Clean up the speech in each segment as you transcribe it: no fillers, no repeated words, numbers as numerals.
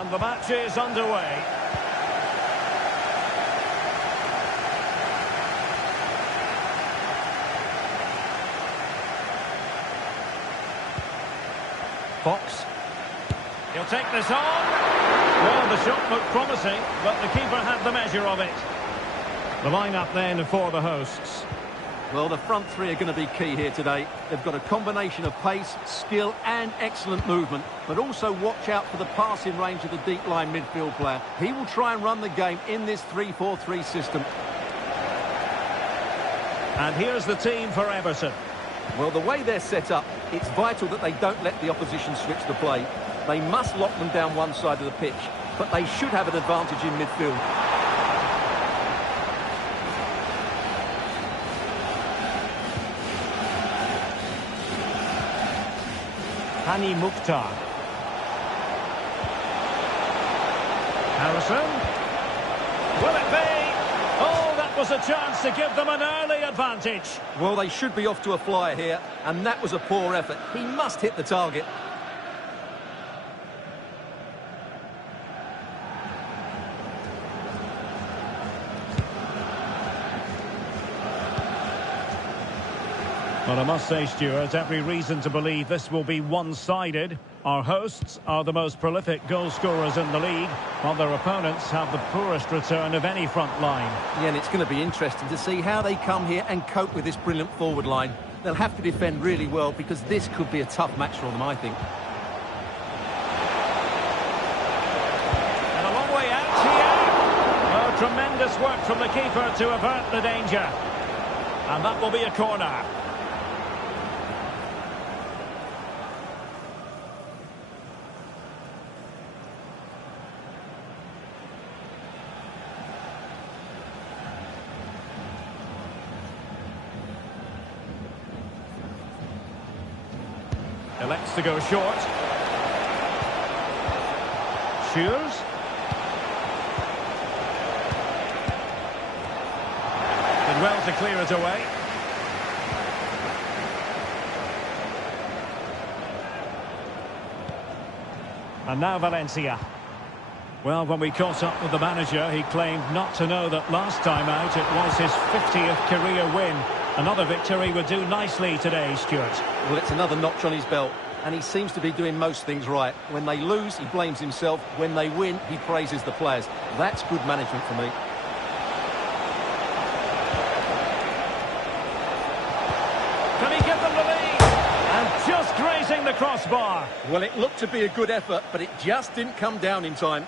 And the match is underway. Fox. He'll take this on. Well, the shot looked promising, but the keeper had the measure of it. The lineup then for the hosts. Well, the front three are going to be key here today. They've got a combination of pace, skill and excellent movement. But also watch out for the passing range of the deep line midfield player. He will try and run the game in this 3-4-3 system. And here's the team for Everton. Well, the way they're set up, it's vital that they don't let the opposition switch the play. They must lock them down one side of the pitch, but they should have an advantage in midfield. Hani Mukhtar. Harrison. Will it be? Oh, that was a chance to give them an early advantage. Well, they should be off to a flyer here, and that was a poor effort. He must hit the target. Well, I must say, Stuart, every reason to believe this will be one-sided. Our hosts are the most prolific goal scorers in the league, while their opponents have the poorest return of any front line. Yeah, and it's going to be interesting to see how they come here and cope with this brilliant forward line. They'll have to defend really well because this could be a tough match for them, I think. And a long way out here. Oh, tremendous work from the keeper to avert the danger. And that will be a corner. Elects to go short. Shears. Did well to clear it away. And now Valencia. Well, when we caught up with the manager, he claimed not to know that last time out it was his 50th career win. Another victory would do nicely today, Stuart. Well, it's another notch on his belt, and he seems to be doing most things right. When they lose, he blames himself. When they win, he praises the players. That's good management for me. Can he give them the lead? And just grazing the crossbar. Well, it looked to be a good effort, but it just didn't come down in time.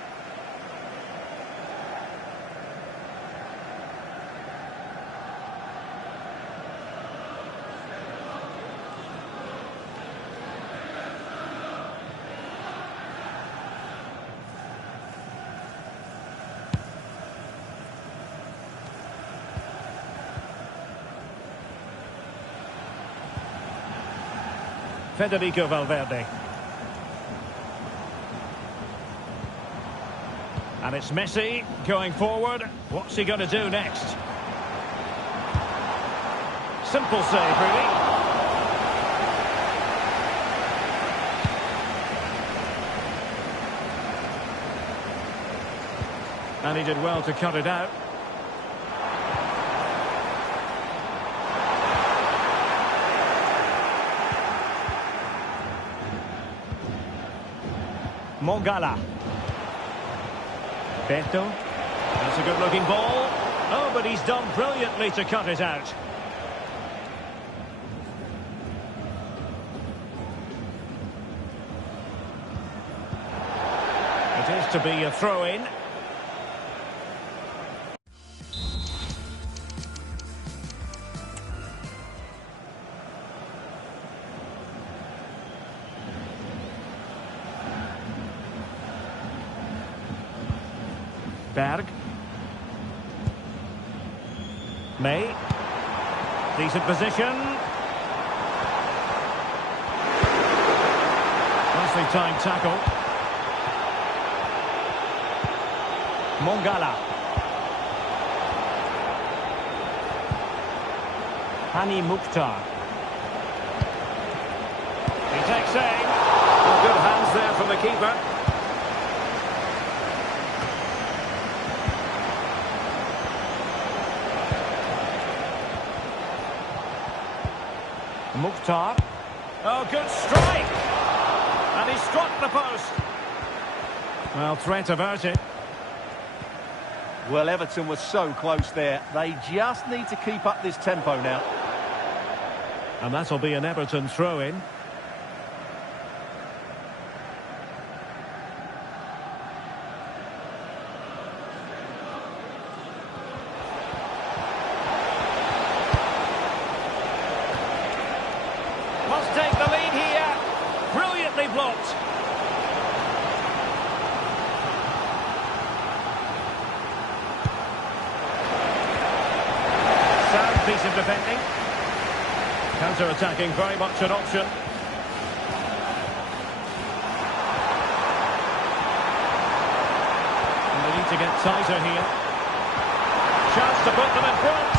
Federico Valverde. And it's Messi going forward. What's he going to do next? Simple save, really. And he did well to cut it out. Mongala. Beto. That's a good-looking ball. Oh, but he's done brilliantly to cut it out. It is to be a throw-in. Berg. May. Decent position. Nicely timed tackle. Mongala. Hani Mukhtar. He takes aim. Well, good hands there from the keeper. Mukhtar. Oh, good strike! And he struck the post. Well, threat averted. Well, Everton was so close there. They just need to keep up this tempo now. And that'll be an Everton throw-in. Must take the lead here. Brilliantly blocked. Sound piece of defending. Counter-attacking, very much an option. And they need to get tighter here. Chance to put them in front.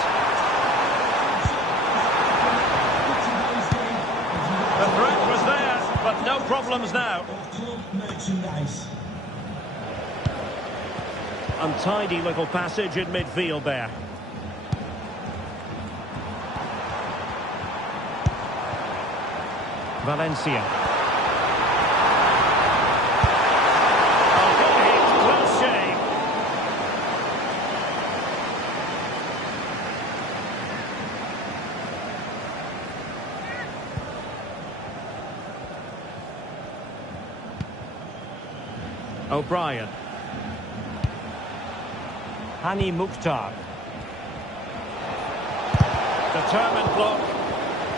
The threat was there, but no problems now. Untidy little passage in midfield there. Valencia. Oh, good hit, close shave. O'Brien. Hani Mukhtar. Determined block.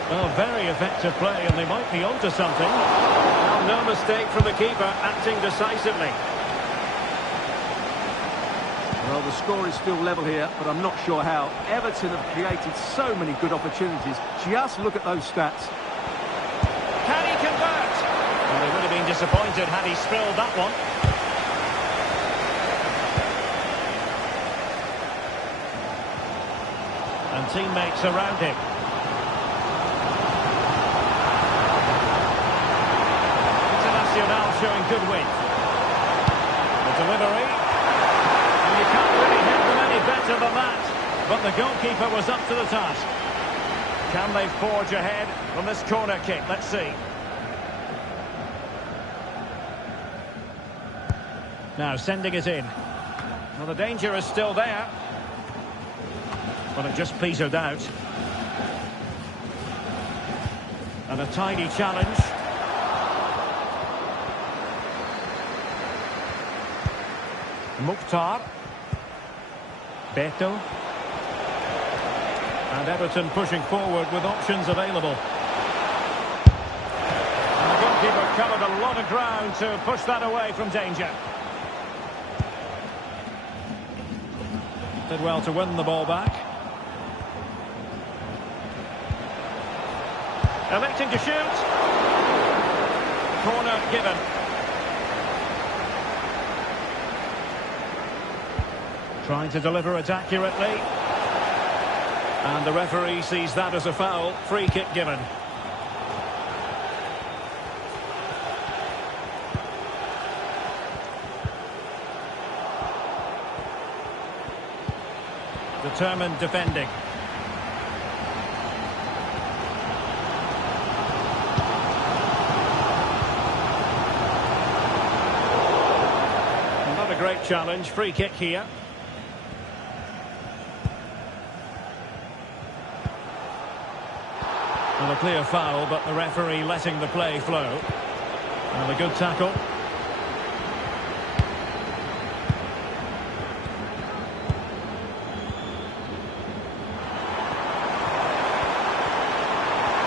Oh, very effective play, and they might be onto something. Well, no mistake from the keeper, acting decisively. Well, the score is still level here, but I'm not sure how. Everton have created so many good opportunities. Just look at those stats. Can he convert? Well, they would have been disappointed had he spilled that one. And teammates around him. Showing good width. The delivery. And you can't really hit them any better than that. But the goalkeeper was up to the task. Can they forge ahead from this corner kick? Let's see. Now sending it in. Well, the danger is still there. But it just petered out. And a tidy challenge. Mukhtar. Beto. And Everton pushing forward with options available. And the goalkeeper covered a lot of ground to push that away from danger. Did well to win the ball back. Electing to shoot. Corner given. Trying to deliver it accurately. And the referee sees that as a foul. Free kick given. Determined defending. Not a great challenge. Free kick here. And a clear foul, but the referee letting the play flow. And a good tackle.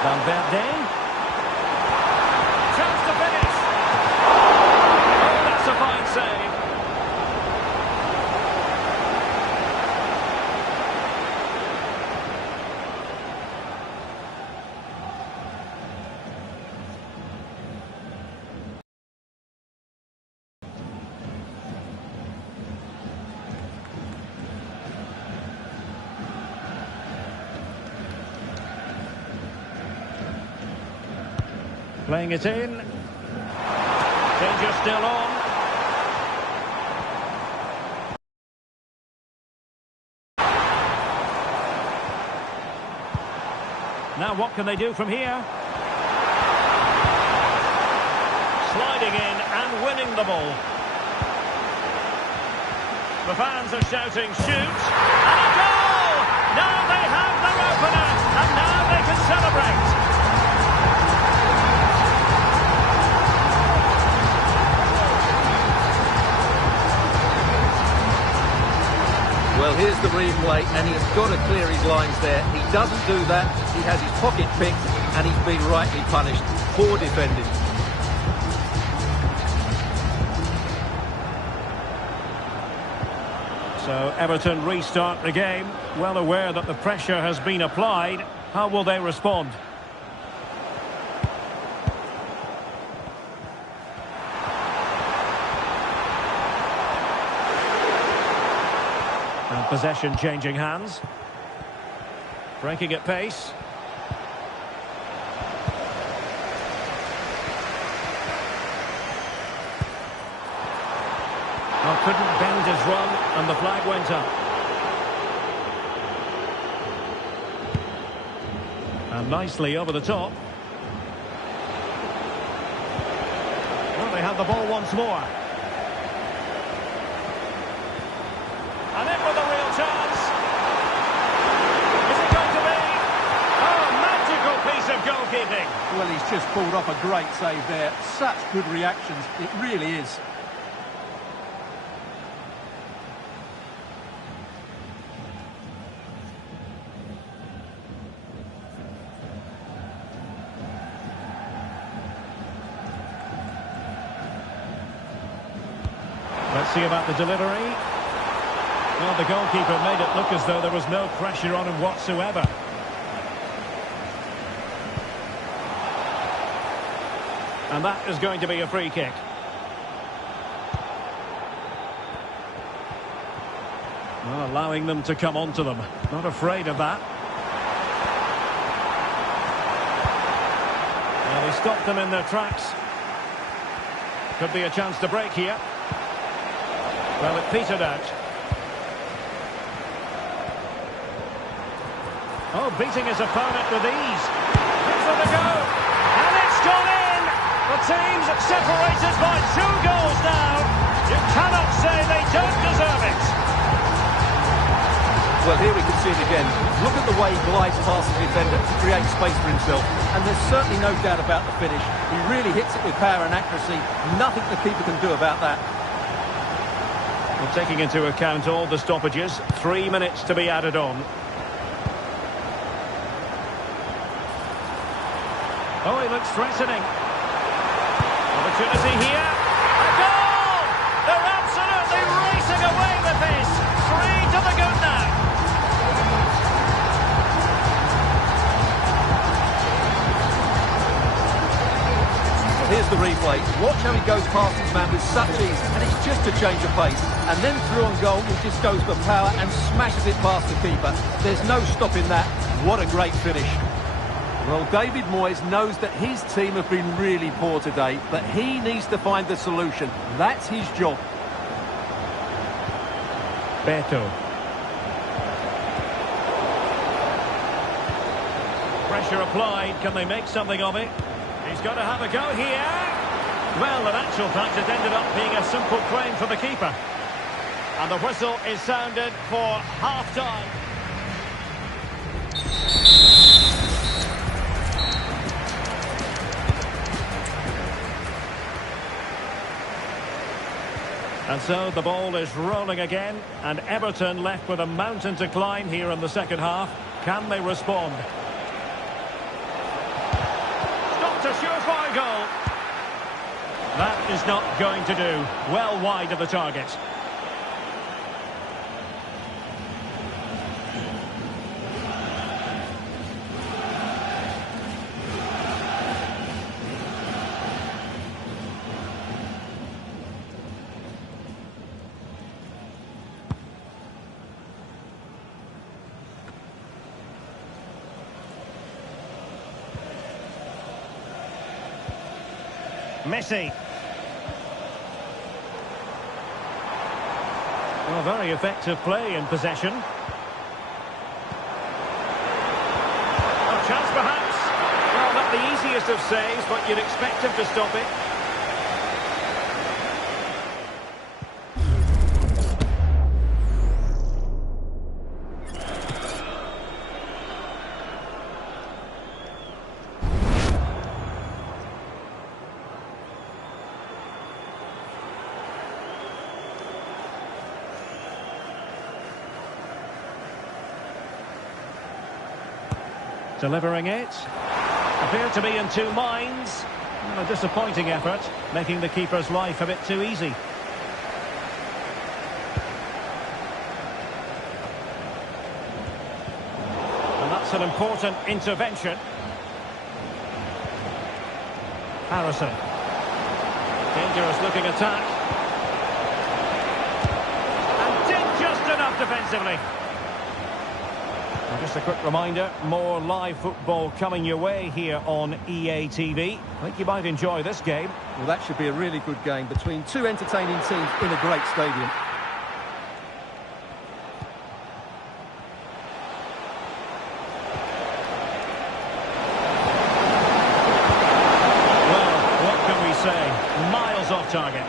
Valverde. Chance to finish. Oh, that's a fine save. Playing it in. Danger still on. Now what can they do from here? Sliding in and winning the ball. The fans are shouting, shoot! And a goal! Now they have their opener, and now they can celebrate. Well, here's the replay, and he's got to clear his lines there. He doesn't do that. He has his pocket picked, and he's been rightly punished. Poor defending. So Everton restart the game, well aware that the pressure has been applied. How will they respond? And possession changing hands. Breaking at pace. Well, couldn't bend his run, and the flag went up. And nicely over the top. Well, they have the ball once more. And in with a real chance. Is it going to be? Oh, magical piece of goalkeeping. Well, he's just pulled off a great save there. Such good reactions. It really is. Let's see about the delivery. Well, the goalkeeper made it look as though there was no pressure on him whatsoever. And that is going to be a free kick. Well, allowing them to come onto them. Not afraid of that. Well, they stopped them in their tracks. Could be a chance to break here. Well, it petered out. Oh, beating his opponent with ease. Gives it a go. And it's gone in! The team's separated by 2 goals now. You cannot say they don't deserve it. Well, here we can see it again. Look at the way he glides past the defender to create space for himself. And there's certainly no doubt about the finish. He really hits it with power and accuracy. Nothing the keeper can do about that. Well, taking into account all the stoppages, 3 minutes to be added on. Oh, he looks threatening. Opportunity here. A goal! They're absolutely racing away with this. 3 to the good now. Here's the replay. Watch how he goes past his man with such ease, and it's just a change of pace. And then through on goal, he just goes for power and smashes it past the keeper. There's no stopping that. What a great finish. Well, David Moyes knows that his team have been really poor today, but he needs to find the solution. That's his job. Beto. Pressure applied. Can they make something of it? He's got to have a go here. Well, in actual fact, it ended up being a simple claim for the keeper. And the whistle is sounded for half-time. And so the ball is rolling again, and Everton left with a mountain to climb here in the second half. Can they respond? Stopped a surefire goal. That is not going to do. Well wide of the target. Messi. Well, very effective play in possession. A chance behind. Not the easiest of saves, but you'd expect him to stop it. Delivering it. Appeared to be in two minds. And a disappointing effort, making the keeper's life a bit too easy. And that's an important intervention. Harrison. Dangerous looking attack. And did just enough defensively. Just a quick reminder, more live football coming your way here on EA TV. I think you might enjoy this game. Well, that should be a really good game between two entertaining teams in a great stadium. Well, what can we say? Miles off target.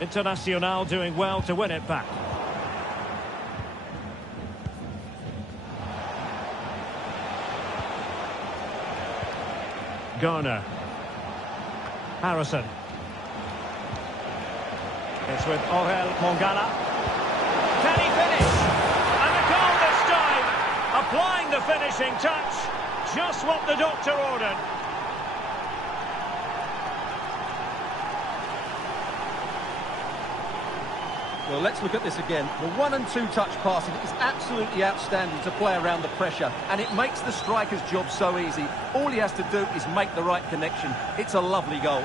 Internacional doing well to win it back. Garner. Harrison. It's with Orel Mongala. Can he finish? And the goal this time! Applying the finishing touch. Just what the doctor ordered. Well, let's look at this again. The 1- and 2-touch passing is absolutely outstanding to play around the pressure, and it makes the striker's job so easy. All he has to do is make the right connection. It's a lovely goal.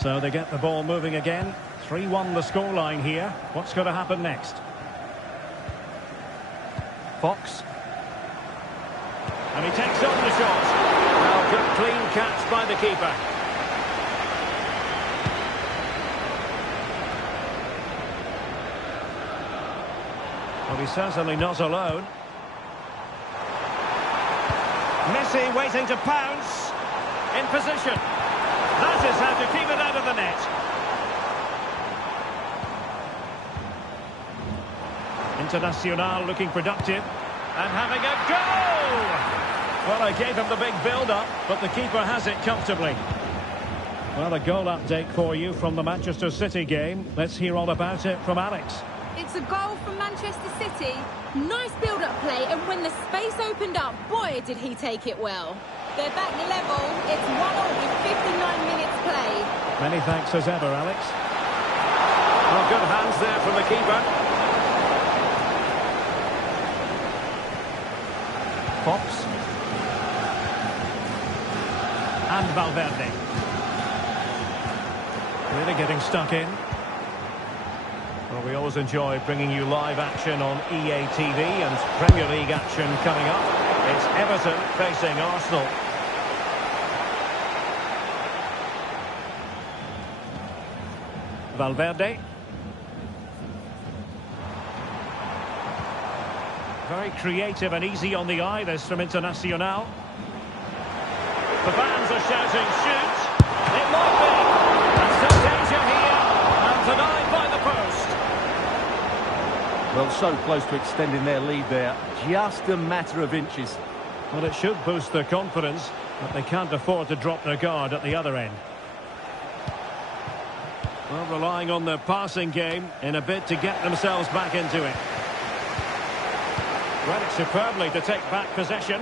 So they get the ball moving again. 3-1 the scoreline here. What's going to happen next? Fox. And he takes on the shot. Well, good clean catch by the keeper. Well, he's certainly not alone. Messi waiting to pounce. In position. That is how to keep it out of the net. Internacional looking productive and having a goal! Well, I gave him the big build-up, but the keeper has it comfortably. Well, a goal update for you from the Manchester City game. Let's hear all about it from Alex. It's a goal from Manchester City. Nice build-up play, and when the space opened up, boy, did he take it well. They're back level. It's 1-1 with 59 minutes played. Many thanks as ever, Alex. Well, good hands there from the keeper. Fox. And Valverde. Really getting stuck in. Well, we always enjoy bringing you live action on EA TV and Premier League action coming up. It's Everton facing Arsenal. Valverde. Very creative and easy on the eye, this from Internacional. The fans are shouting, shoot! It might be! And some danger here, and denied by the post. Well, so close to extending their lead there. Just a matter of inches. Well, it should boost their confidence, but they can't afford to drop their guard at the other end. Well, relying on their passing game in a bid to get themselves back into it. Read it superbly to take back possession.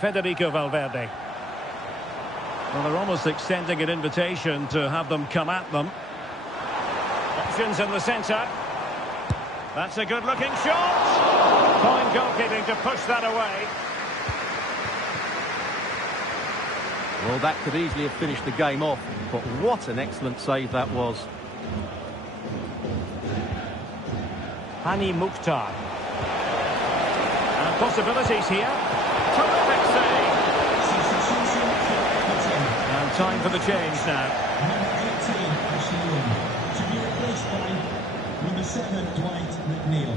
Federico Valverde. Well, they're almost extending an invitation to have them come at them. options in the centre. That's a good-looking shot. Fine goalkeeping to push that away. Well, that could easily have finished the game off, but what an excellent save that was. Hani Mukhtar. And possibilities here. Terrific save. And time for the change now. To be replaced by number 7, Dwight McNeil.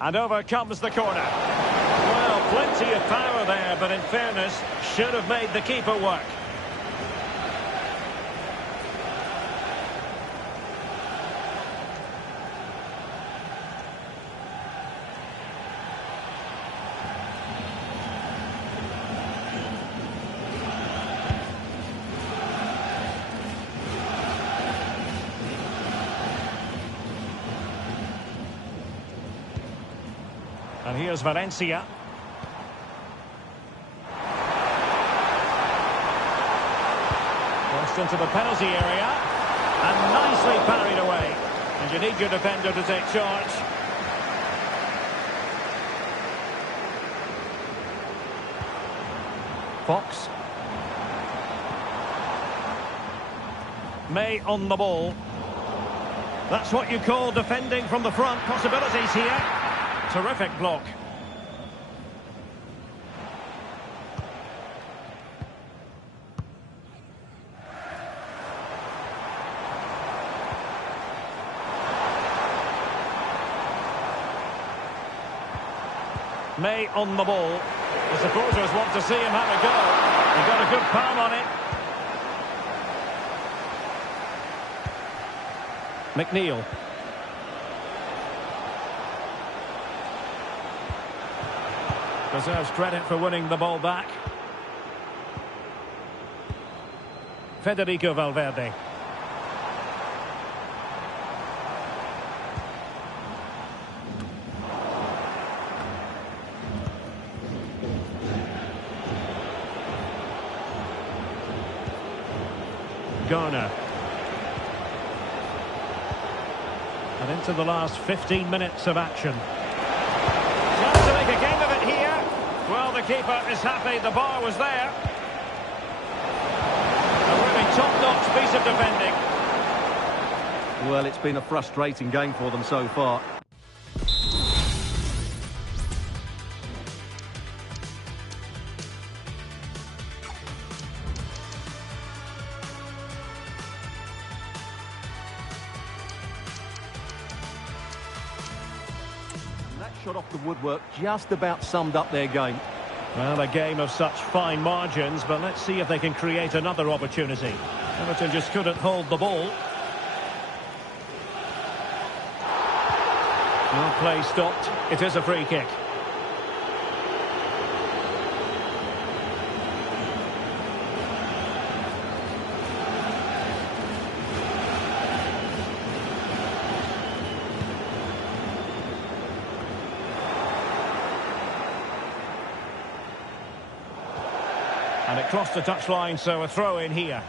And over comes the corner. Well, plenty of power there, but in fairness, should have made the keeper work. And here's Valencia. Crossed into the penalty area. And nicely parried away. And you need your defender to take charge. Fox. May on the ball. That's what you call defending from the front. Possibilities here. Terrific block. May on the ball. The supporters want to see him have a go. He got a good palm on it. McNeil. Deserves credit for winning the ball back. Federico Valverde. Garner. And into the last 15 minutes of action. Chance to make a game of it here. Well, the keeper is happy the bar was there. A really top-notch piece of defending. Well, it's been a frustrating game for them so far. That shot off the woodwork just about summed up their game. Well, a game of such fine margins, but let's see if they can create another opportunity. Everton just couldn't hold the ball. Well, play stopped. It is a free kick. And it crossed the touchline, so a throw in here.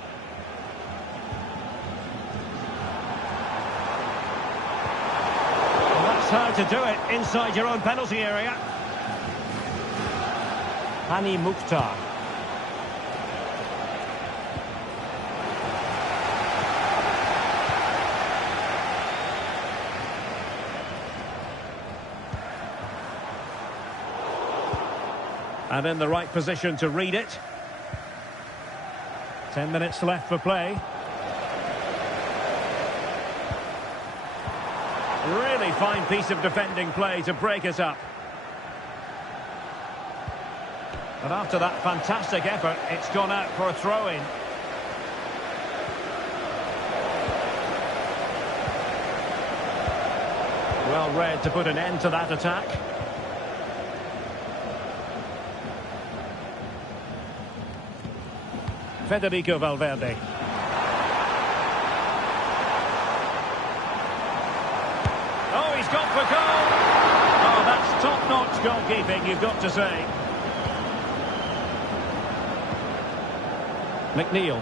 Well, that's how to do it inside your own penalty area. Hani Mukhtar. And in the right position to read it. 10 minutes left for play. Really fine piece of defending play to break it up. And after that fantastic effort, it's gone out for a throw-in. Well read to put an end to that attack. Federico Valverde. Oh, he's gone for goal! Oh, that's top-notch goalkeeping, you've got to say. McNeil.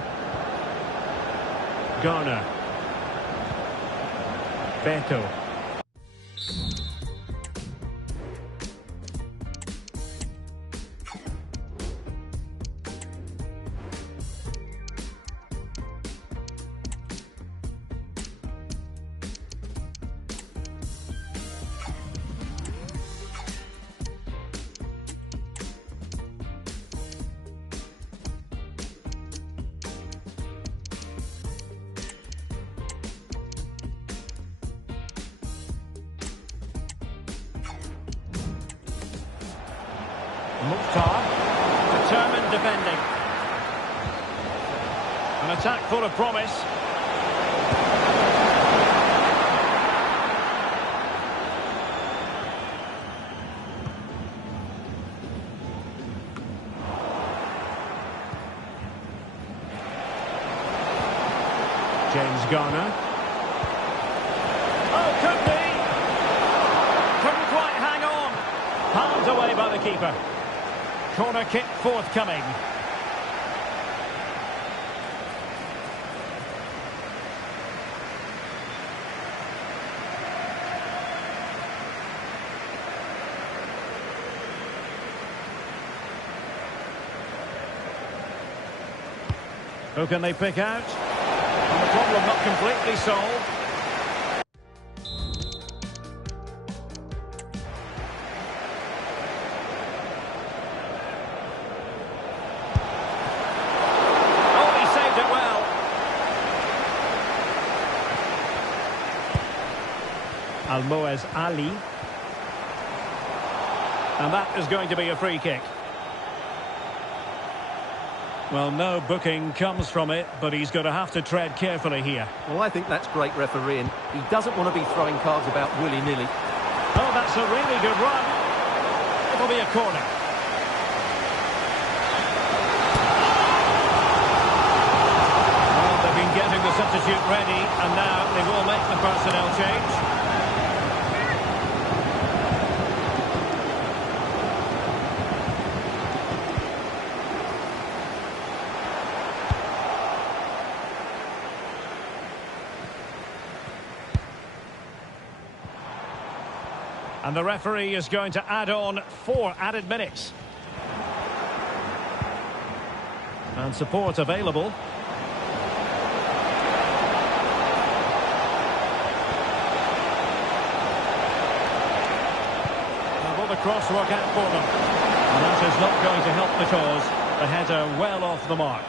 Garner. Beto. Mukhtar, determined defending. An attack full of promise. James Garner. Oh, could be! Couldn't quite hang on. Palmed away by the keeper. Corner kick forthcoming. Who can they pick out? And the problem not completely solved. Almoez Ali. And that is going to be a free kick. Well, no booking comes from it, but he's going to have to tread carefully here. Well, I think that's great refereeing. He doesn't want to be throwing cards about willy-nilly. Oh, that's a really good run. It'll be a corner. Well, they've been getting the substitute ready, and now they will make the personnel change. And the referee is going to add on 4 added minutes. And support available. And will the cross work out for them? And that is not going to help the cause. The header well off the mark.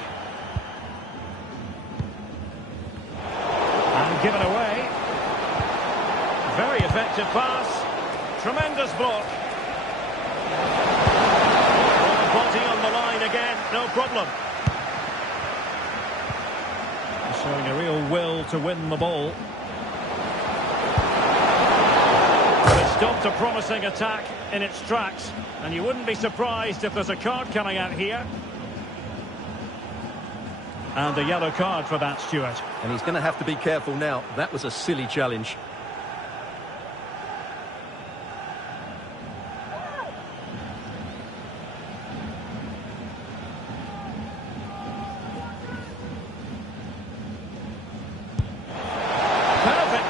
And given away. Very effective pass. Tremendous block. Oh, body on the line again, no problem. Showing a real will to win the ball. But it stopped a promising attack in its tracks, and you wouldn't be surprised if there's a card coming out here. And a yellow card for that, Stuart. And he's going to have to be careful now. That was a silly challenge.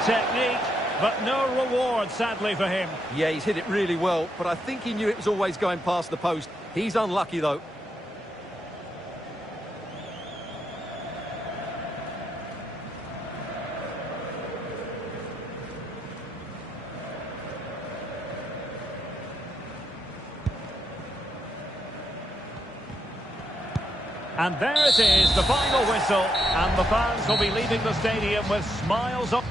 Technique, but no reward, sadly, for him. Yeah, he's hit it really well, but I think he knew it was always going past the post. He's unlucky, though. And there it is, the final whistle, and the fans will be leaving the stadium with smiles on.